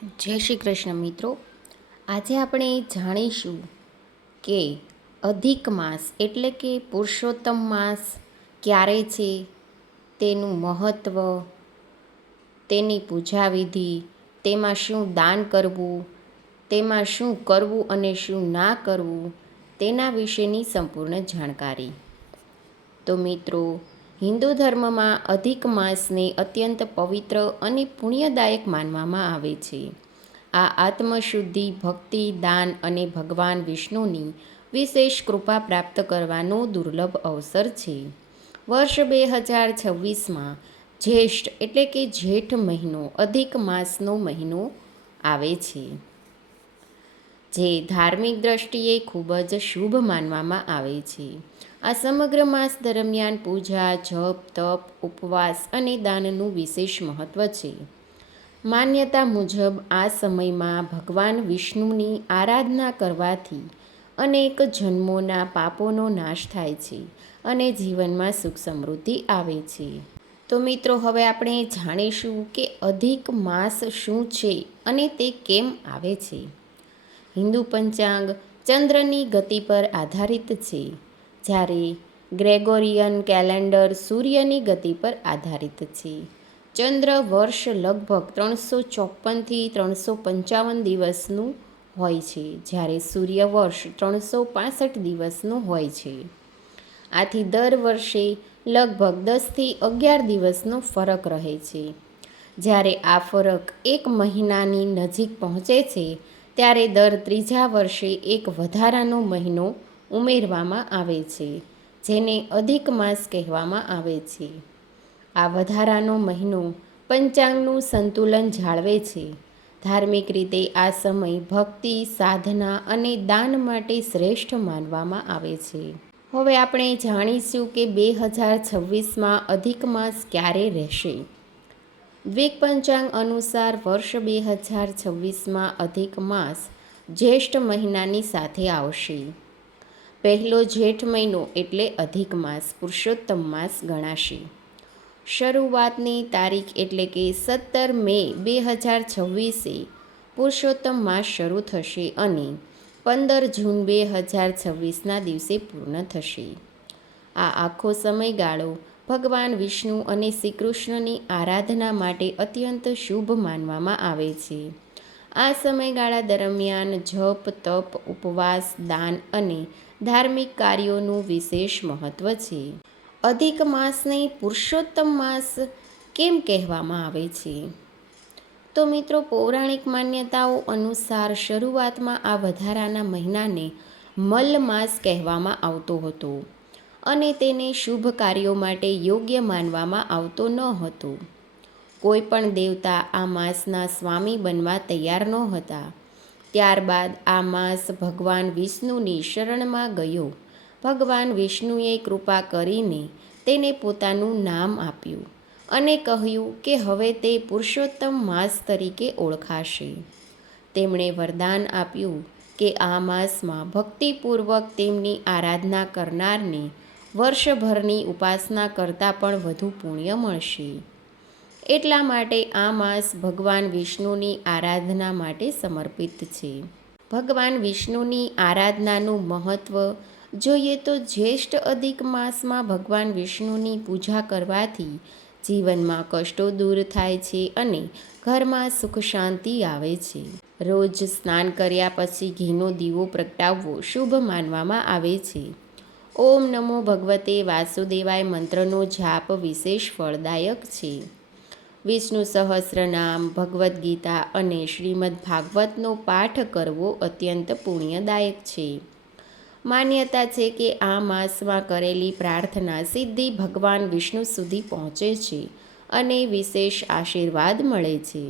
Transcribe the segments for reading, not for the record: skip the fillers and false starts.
જય શ્રી કૃષ્ણ મિત્રો. આજે આપણે જાણીશું કે અધિક માસ એટલે કે પુરુષોત્તમ માસ ક્યારે છે, તેનું મહત્ત્વ, તેની પૂજા વિધિ, તેમાં શું દાન કરવું, તેમાં શું કરવું અને શું ના કરવું, તેના વિશેની સંપૂર્ણ જાણકારી. તો મિત્રો, હિન્દુ ધર્મમાં અધિક માસને અત્યંત પવિત્ર અને પુણ્યદાયક માનવામાં આવે છે. આ આત્મશુદ્ધિ, ભક્તિ, દાન અને ભગવાન વિષ્ણુની વિશેષ કૃપા પ્રાપ્ત કરવાનો દુર્લભ અવસર છે. વર્ષ 2026માં જ્યેષ્ઠ એટલે કે જેઠ મહિનો અધિક માસનો મહિનો આવે છે, જે ધાર્મિક દ્રષ્ટિએ ખૂબ જ શુભ માનવામાં આવે છે. આ સમગ્ર માસ દરમિયાન પૂજા, જપ, તપ, ઉપવાસ અને દાનનું વિશેષ મહત્ત્વ છે. માન્યતા મુજબ આ સમયમાં ભગવાન વિષ્ણુની આરાધના કરવાથી અનેક જન્મોના પાપોનો નાશ થાય છે અને જીવનમાં સુખ સમૃદ્ધિ આવે છે. તો મિત્રો, હવે આપણે જાણીશું કે અધિક માસ શું છે અને તે કેમ આવે છે. હિન્દુ પંચાંગ ચંદ્રની ગતિ પર આધારિત છે, જ્યારે ગ્રેગોરિયન કેલેન્ડર સૂર્યની ગતિ પર આધારિત છે. ચંદ્ર વર્ષ લગભગ 354થી 355 દિવસનું હોય છે, જ્યારે સૂર્ય વર્ષ 365 દિવસનું હોય છે. આથી દર વર્ષે લગભગ 10થી 11 દિવસનો ફરક રહે છે. જ્યારે આ ફરક એક મહિનાની નજીક પહોંચે છે, ત્યારે દર ત્રીજા વર્ષે એક વધારાનો મહિનો ઉમેરવામાં આવે છે, જેને અધિક માસ કહેવામાં આવે છે. આ વધારાનો મહિનો પંચાંગનું સંતુલન જાળવે છે. ધાર્મિક રીતે આ સમય ભક્તિ, સાધના અને દાન માટે શ્રેષ્ઠ માનવામાં આવે છે. હવે આપણે જાણીશું કે 2026માં અધિક માસ ક્યારે રહેશે. દ્વિક પંચાંગ અનુસાર વર્ષ 2026માં અધિક માસ જ્યેષ્ઠ મહિનાની સાથે આવશે. પહેલો જેઠ મહિનો એટલે અધિક માસ પુરુષોત્તમ માસ ગણાશે. શરૂઆતની તારીખ એટલે કે 17 મે 2026એ પુરુષોત્તમ માસ શરૂ થશે અને 15 જૂન 2026ના દિવસે પૂર્ણ થશે. આ આખો સમયગાળો ભગવાન વિષ્ણુ અને શ્રી કૃષ્ણની આરાધના માટે અત્યંત શુભ માનવામાં આવે છે. આ સમયગાળા દરમિયાન જપ, તપ, ઉપવાસ, દાન અને ધાર્મિક કાર્યોનું વિશેષ મહત્ત્વ છે. અધિક માસને પુરુષોત્તમ માસ કેમ કહેવામાં આવે છે? તો મિત્રો, પૌરાણિક માન્યતાઓ અનુસાર શરૂઆતમાં આ વધારાના મહિનાને મલ માસ કહેવામાં આવતો હતો અને તેને શુભ કાર્યો માટે યોગ્ય માનવામાં આવતો ન હતો. કોઈ પણ દેવતા આ માસના સ્વામી બનવા તૈયાર નહોતા. ત્યારબાદ આ માસ ભગવાન વિષ્ણુની શરણમાં ગયો. ભગવાન વિષ્ણુએ કૃપા કરીને તેને પોતાનું નામ આપ્યું અને કહ્યું કે હવે તે પુરુષોત્તમ માસ તરીકે ઓળખાશે. તેમણે વરદાન આપ્યું કે આ માસમાં ભક્તિપૂર્વક તેમની આરાધના કરનારને વર્ષભરની ઉપાસના કરતાં પણ વધુ પુણ્ય મળશે. એટલા માટે આ માસ ભગવાન વિષ્ણુની આરાધના માટે સમર્પિત છે. ભગવાન વિષ્ણુની આરાધનાનું મહત્ત્વ જોઈએ તો જ્યેષ્ઠ અધિક માસમાં ભગવાન વિષ્ણુની પૂજા કરવાથી જીવનમાં કષ્ટો દૂર થાય છે અને ઘરમાં સુખ શાંતિ આવે છે. રોજ સ્નાન કર્યા પછી ઘીનો દીવો પ્રગટાવવો શુભ માનવામાં આવે છે. ઓમ નમો ભગવતે વાસુદેવાય મંત્રનો જાપ વિશેષ ફળદાયક છે. વિષ્ણુ સહસ્રનામ, ભગવદ્ ગીતા અને શ્રીમદ્ ભાગવતનો પાઠ કરવો અત્યંત પુણ્યદાયક છે. માન્યતા છે કે આ માસમાં કરેલી પ્રાર્થના સિદ્ધિ ભગવાન વિષ્ણુ સુધી પહોંચે છે અને વિશેષ આશીર્વાદ મળે છે.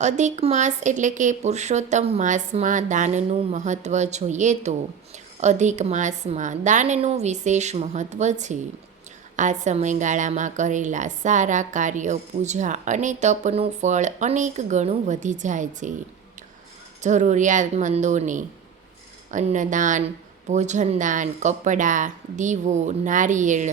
અધિક માસ એટલે કે પુરુષોત્તમ માસમાં દાનનું મહત્ત્વ જોઈએ તો અધિક માસમાં દાનનું વિશેષ મહત્ત્વ છે. આ સમયગાળામાં કરેલા સારા કાર્ય, પૂજા અને તપનું ફળ અનેક ગણું વધી જાય છે. જરૂરિયાતમંદોને અન્નદાન, ભોજનદાન, કપડાં, દીવો, નારિયેળ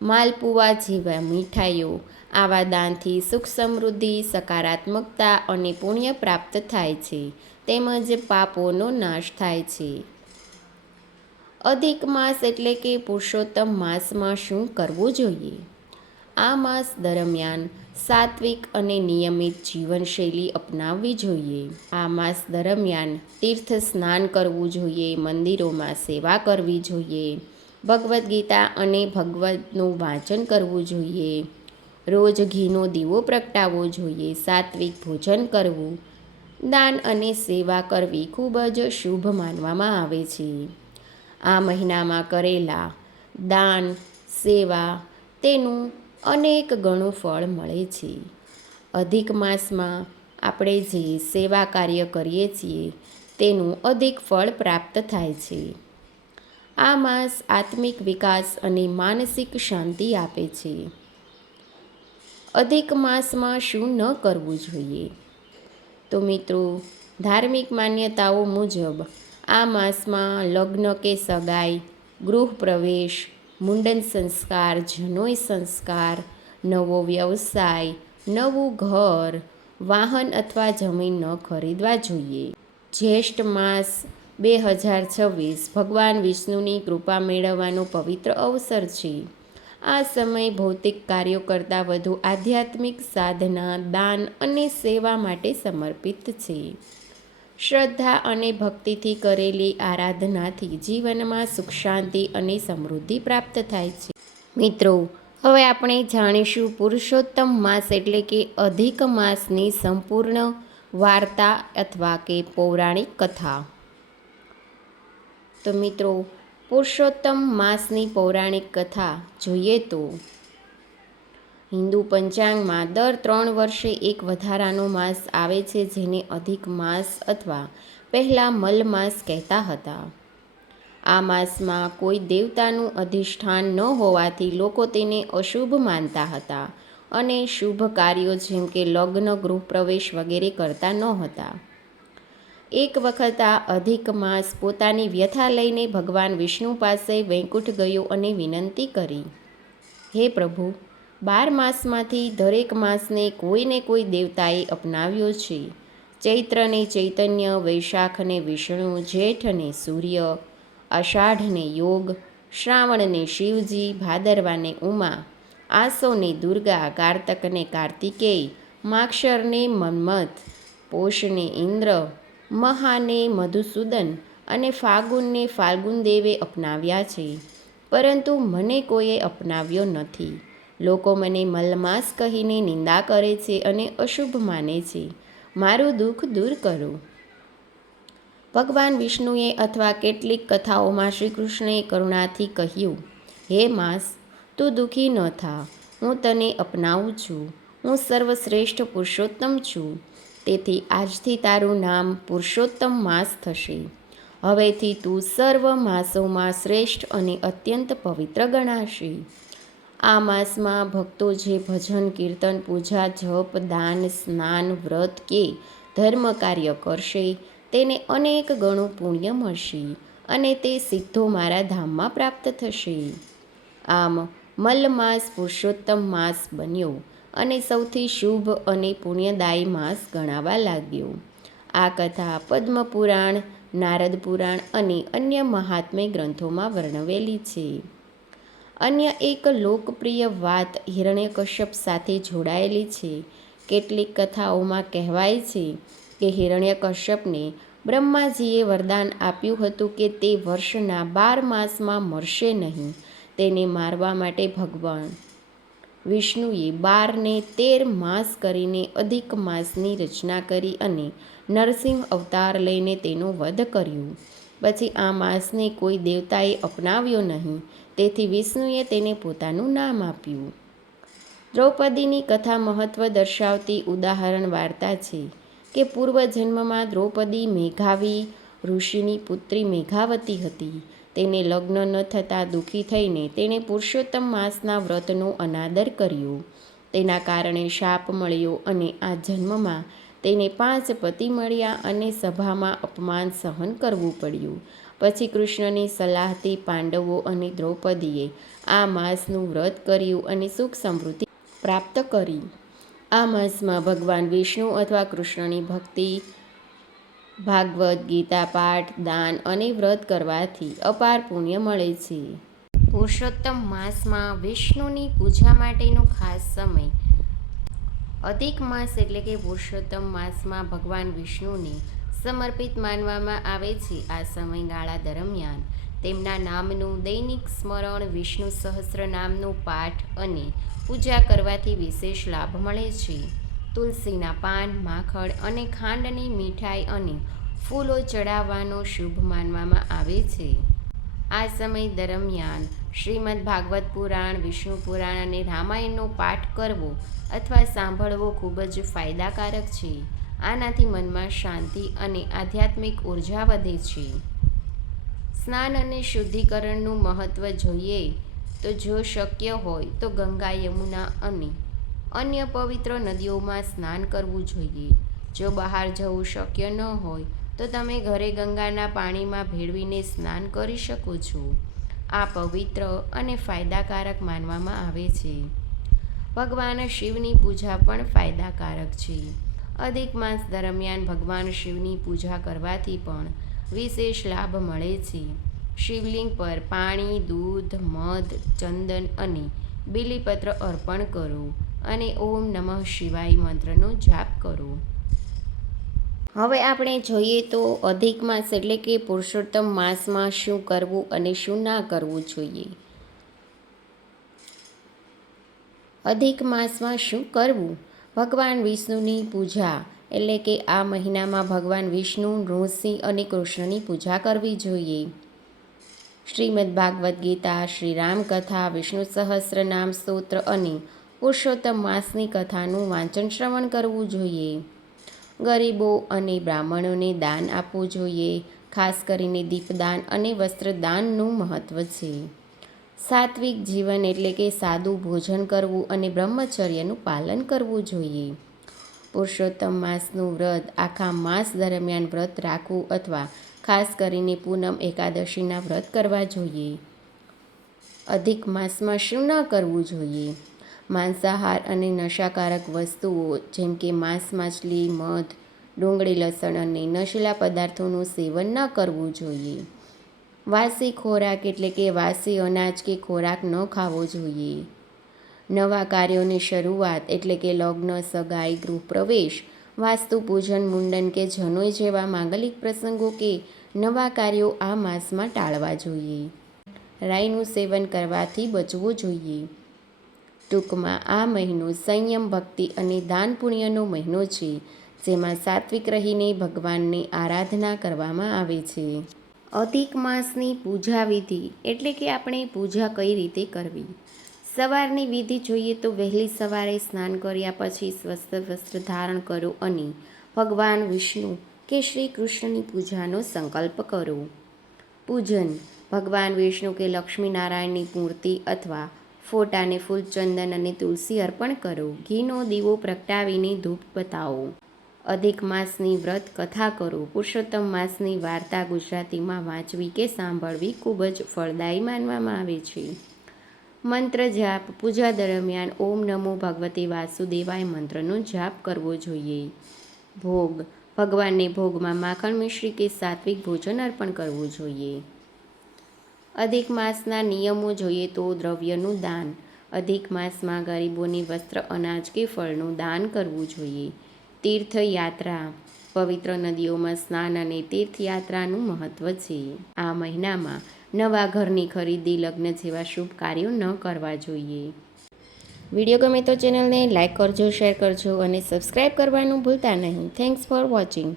માલપુઆ જેવા મીઠાઈઓ. આવા દાનથી સુખ સમૃદ્ધિ, સકારાત્મકતા અને પુણ્ય પ્રાપ્ત થાય છે, તેમજ પાપોનો નાશ થાય છે. અધિક માસ એટલે કે પુરુષોત્તમ માસમાં શું કરવું જોઈએ? આ માસ દરમિયાન સાત્વિક અને નિયમિત જીવનશૈલી અપનાવવી જોઈએ. આ માસ દરમિયાન તીર્થ સ્નાન કરવું જોઈએ, મંદિરોમાં સેવા કરવી જોઈએ, ભગવદ્ ગીતા અને ભગવદનું વાંચન કરવું જોઈએ, રોજ ઘીનો દીવો પ્રગટાવવો જોઈએ, સાત્વિક ભોજન કરવું, દાન અને સેવા કરવી ખૂબ જ શુભ માનવામાં આવે છે. આ મહિનામાં કરેલા દાન, સેવા તેનું અનેક ગણું ફળ મળે છે. અધિક માસમાં આપણે જે સેવા કાર્ય કરીએ છીએ તેનું અધિક ફળ પ્રાપ્ત થાય છે. આ માસ આત્મિક વિકાસ અને માનસિક શાંતિ આપે છે. અધિક માસમાં શું ન કરવું જોઈએ? તો મિત્રો, ધાર્મિક માન્યતાઓ મુજબ આ માસમાં લગ્ન કે સગાઈ, ગૃહ પ્રવેશ, મુંડન સંસ્કાર, જનોઈ સંસ્કાર, નવો વ્યવસાય, નવું ઘર, વાહન અથવા જમીન ન ખરીદવા જોઈએ. જ્યેષ્ઠ માસ 2026 ભગવાન વિષ્ણુની કૃપા મેળવવાનો પવિત્ર અવસર છે. આ સમય ભૌતિક કાર્યો કરતાં વધુ આધ્યાત્મિક સાધના, દાન અને સેવા માટે સમર્પિત છે. શ્રદ્ધા અને ભક્તિથી કરેલી આરાધનાથી જીવનમાં સુખ, શાંતિ અને સમૃદ્ધિ પ્રાપ્ત થાય છે. મિત્રો, હવે આપણે જાણીશું પુરુષોત્તમ માસ એટલે કે અધિક માસની સંપૂર્ણ વાર્તા અથવા કે પૌરાણિક કથા. તો મિત્રો, પુરુષોત્તમ માસની પૌરાણિક કથા જોઈએ તો હિન્દુ પંચાંગમાં દર 3 વર્ષે એક વધારાનો માસ આવે છે, જેને અધિક માસ અથવા પહેલા મલ માસ કહેતા હતા. આ માસમાં કોઈ દેવતાનું અધિષ્ઠાન ન હોવાથી લોકો તેને અશુભ માનતા હતા અને શુભ કાર્યો જેમ કે લગ્ન, ગૃહ પ્રવેશ વગેરે કરતા નહોતા. એક વખત આ અધિક માસ પોતાની વ્યથા લઈને ભગવાન વિષ્ણુ પાસે વૈકુંઠ ગયો અને વિનંતી કરી, હે પ્રભુ, 12 માસમાંથી દરેક માસને કોઈને કોઈ દેવતાએ અપનાવ્યો છે. ચૈત્રને ચૈતન્ય, વૈશાખને વિષ્ણુ, જેઠને સૂર્ય, અષાઢને યોગ, શ્રાવણને શિવજી, ભાદરવાને ઉમા, આસોને દુર્ગા, કારતકને કાર્તિકેય, માક્ષરને મન્મથ, પોષને ઇન્દ્ર, મહાને મધુસૂદન અને ફાગુનને ફાલ્ગુનદેવે અપનાવ્યા છે, પરંતુ મને કોઈએ અપનાવ્યો નથી. લોકો મને મલમાસ કહીને નિંદા કરે છે અને અશુભ માને છે. મારું દુઃખ દૂર કરો. ભગવાન વિષ્ણુએ અથવા કેટલીક કથાઓમાં શ્રી કૃષ્ણએ કરુણાથી કહ્યું, હે માસ, તું દુઃખી ન થા, હું તને અપનાવું છું. હું સર્વશ્રેષ્ઠ પુરુષોત્તમ છું. તેથી આજથી તારું નામ પુરુષોત્તમ માસ થશે. હવેથી તું સર્વ માસોમાં શ્રેષ્ઠ અને અત્યંત પવિત્ર ગણાશે. આ માસમાં ભક્તો જે ભજન, કીર્તન, પૂજા, જપ, દાન, સ્નાન, વ્રત કે ધર્મ કાર્ય કરશે તેને અનેક ગણું પુણ્ય મળશે અને તે સીધો મારા ધામમાં પ્રાપ્ત થશે. આમ મલ માસ પુરુષોત્તમ માસ બન્યો અને સૌથી શુભ અને પુણ્યદાયી માસ ગણાવા લાગ્યો. આ કથા પદ્મ પુરાણ, નારદ પુરાણ અને અન્ય મહાત્મ્ય ગ્રંથોમાં વર્ણવેલી છે. અન્ય એક લોકપ્રિય વાત હિરણ્યકશ્યપ સાથે જોડાયેલી છે. કેટલીક કથાઓમાં કહેવાય છે કે હિરણ્યકશ્યપને બ્રહ્માજીએ વરદાન આપ્યું હતું કે તે વર્ષના 12 માસમાં મરશે નહીં. તેને મારવા માટે ભગવાન વિષ્ણુએ 12 ને 13 માસ કરીને અધિક માસની રચના કરી અને નરસિંહ અવતાર લઈને તેનો વધ કર્યો. પછી આ માસને કોઈ દેવતાએ અપનાવ્યો નહીં, તેથી વિષ્ણુએ તેને પોતાનું નામ આપ્યું. દ્રૌપદીની કથા મહત્વ દર્શાવતી ઉદાહરણ વાર્તા છે કે પૂર્વજન્મમાં દ્રૌપદી મેઘાવી ઋષિની પુત્રી મેઘાવતી હતી. તેને લગ્ન ન થતાં દુઃખી થઈને તેણે પુરુષોત્તમ માસના વ્રતનો અનાદર કર્યો. તેના કારણે શાપ મળ્યો અને આ જન્મમાં તેને 5 પતિ મળ્યા અને સભામાં અપમાન સહન કરવું પડ્યું. પછી કૃષ્ણની સલાહથી પાંડવો અને દ્રૌપદીએ આ માસનું વ્રત કર્યું અને સુખ સમૃદ્ધિ પ્રાપ્ત કરી. આ માસમાં ભગવાન વિષ્ણુ અથવા કૃષ્ણની ભક્તિ, ભાગવદ્ ગીતા પાઠ, દાન અને વ્રત કરવાથી અપાર પુણ્ય મળે છે. પુરુષોત્તમ માસમાં વિષ્ણુની પૂજા માટેનો ખાસ સમય અધિક માસ એટલે કે પુરુષોત્તમ માસમાં ભગવાન વિષ્ણુને સમર્પિત માનવામાં આવે છે. આ સમયગાળા દરમિયાન તેમના નામનું દૈનિક સ્મરણ, વિષ્ણુ સહસ્ત્ર નામનો પાઠ અને પૂજા કરવાથી વિશેષ લાભ મળે છે. તુલસીના પાન, માખણ અને ખાંડની મીઠાઈ અને ફૂલો ચડાવવાનો શુભ માનવામાં આવે છે. આ સમય દરમિયાન શ્રીમદ્ ભાગવત પુરાણ, વિષ્ણુ પુરાણ અને રામાયણનો પાઠ કરવો અથવા સાંભળવો ખૂબ જ ફાયદાકારક છે. આનાથી મનમાં શાંતિ અને આધ્યાત્મિક ઉર્જા વધે છે. સ્નાન અને શુદ્ધિકરણનું મહત્વ જોઈએ તો જો શક્ય હોય તો ગંગા, યમુના અને અન્ય પવિત્ર નદીઓમાં સ્નાન કરવું જોઈએ. જો બહાર જવું શક્ય ન હોય તો તમે ઘરે ગંગાના પાણીમાં ભેળવીને સ્નાન કરી શકો છો. આ પવિત્ર અને ફાયદાકારક માનવામાં આવે છે. ભગવાન શિવની પૂજા પણ ફાયદાકારક છે. અધિક માસ દરમિયાન ભગવાન શિવની પૂજા કરવાથી પણ વિશેષ લાભ મળે છે. શિવલિંગ પર પાણી, દૂધ, મધ, ચંદન અને બીલીપત્ર અર્પણ કરો અને ઓમ નમઃ શિવાય મંત્રનો જાપ કરો. હવે આપણે જોઈએ તો અધિક માસ એટલે કે પુરુષોત્તમ માસમાં શું કરવું અને શું ના કરવું જોઈએ. અધિક માસમાં શું કરવું? ભગવાન વિષ્ણુની પૂજા એટલે કે આ મહિનામાં ભગવાન વિષ્ણુ, નૃસિંહ અને કૃષ્ણની પૂજા કરવી જોઈએ. શ્રીમદ્ ભાગવદ્ ગીતા, શ્રી રામ કથા, વિષ્ણુ સહસ્ત્ર નામ સ્તોત્ર અને પુરુષોત્તમ માસની કથાનું વાંચન શ્રવણ કરવું જોઈએ. ગરીબો અને બ્રાહ્મણોને દાન આપવું જોઈએ. ખાસ કરીને દીપદાન અને વસ્ત્રદાનનું મહત્વ છે. સાત્વિક જીવન એટલે કે સાદું ભોજન કરવું અને બ્રહ્મચર્યનું પાલન કરવું જોઈએ. પુરુષોત્તમ માસનું વ્રત આખા માસ દરમિયાન વ્રત રાખવું અથવા ખાસ કરીને પૂનમ એકાદશીના વ્રત કરવા જોઈએ. અધિક માસમાં શું ન કરવું જોઈએ? માંસાહાર અને નશાકારક વસ્તુઓ જેમ કે માંસ, માછલી, મધ, ડુંગળી, લસણ અને નશીલા પદાર્થોનું સેવન ન કરવું જોઈએ. વાસી ખોરાક એટલે કે વાસી અનાજ કે ખોરાક ન ખાવો જોઈએ. નવા કાર્યોની શરૂઆત એટલે કે લગ્ન, સગાઈ, ગૃહપ્રવેશ, વાસ્તુ પૂજન, મુંડન કે જનોઈ જેવા માંગલિક પ્રસંગો કે નવા કાર્યો આ માસમાં ટાળવા જોઈએ. રાઈનું સેવન કરવાથી બચવું જોઈએ. ટૂંકમાં આ મહિનો સંયમ, ભક્તિ અને દાન પુણ્યનો મહિનો છે, જેમાં સાત્વિક રહીને ભગવાનની આરાધના કરવામાં આવે છે. અધિક માસની પૂજા વિધિ એટલે કે આપણે પૂજા કઈ રીતે કરવી. સવારની વિધિ જોઈએ તો વહેલી સવારે સ્નાન કર્યા પછી સ્વસ્થ વસ્ત્ર ધારણ કરો અને ભગવાન વિષ્ણુ કે શ્રી કૃષ્ણની પૂજાનો સંકલ્પ કરો. પૂજન: ભગવાન વિષ્ણુ કે લક્ષ્મીનારાયણની મૂર્તિ અથવા ફોટાને ફૂલ, ચંદન અને તુલસી અર્પણ કરો. ઘીનો દીવો પ્રગટાવીને ધૂપ બતાવો. અધિક માસની વ્રત કથા કરો. પુરુષોત્તમ માસની વાર્તા ગુજરાતીમાં વાંચવી કે સાંભળવી ખૂબ જ ફળદાયી માનવામાં આવે છે. મંત્ર જાપ: પૂજા દરમિયાન ઓમ નમો ભગવતે વાસુદેવાય મંત્રનો જાપ કરવો જોઈએ. ભોગ: ભગવાનને ભોગમાં માખણ, મિશ્રી કે સાત્વિક ભોજન અર્પણ કરવું જોઈએ. અધિક માસના નિયમો જોઈએ તો દ્રવ્યનું દાન: અધિક માસમાં ગરીબોને વસ્ત્ર, અનાજ કે ફળનું દાન કરવું જોઈએ. તીર્થયાત્રા: પવિત્ર નદીઓમાં સ્નાન અને તીર્થયાત્રાનું મહત્વ છે. આ મહિનામાં નવા ઘરની ખરીદી, લગ્ન જેવા શુભ કાર્યો ન કરવા જોઈએ. વિડીયો ગમે તો ચેનલને લાઇક કરજો, શેર કરજો અને સબસ્ક્રાઈબ કરવાનું ભૂલતા નહીં. Thanks for watching.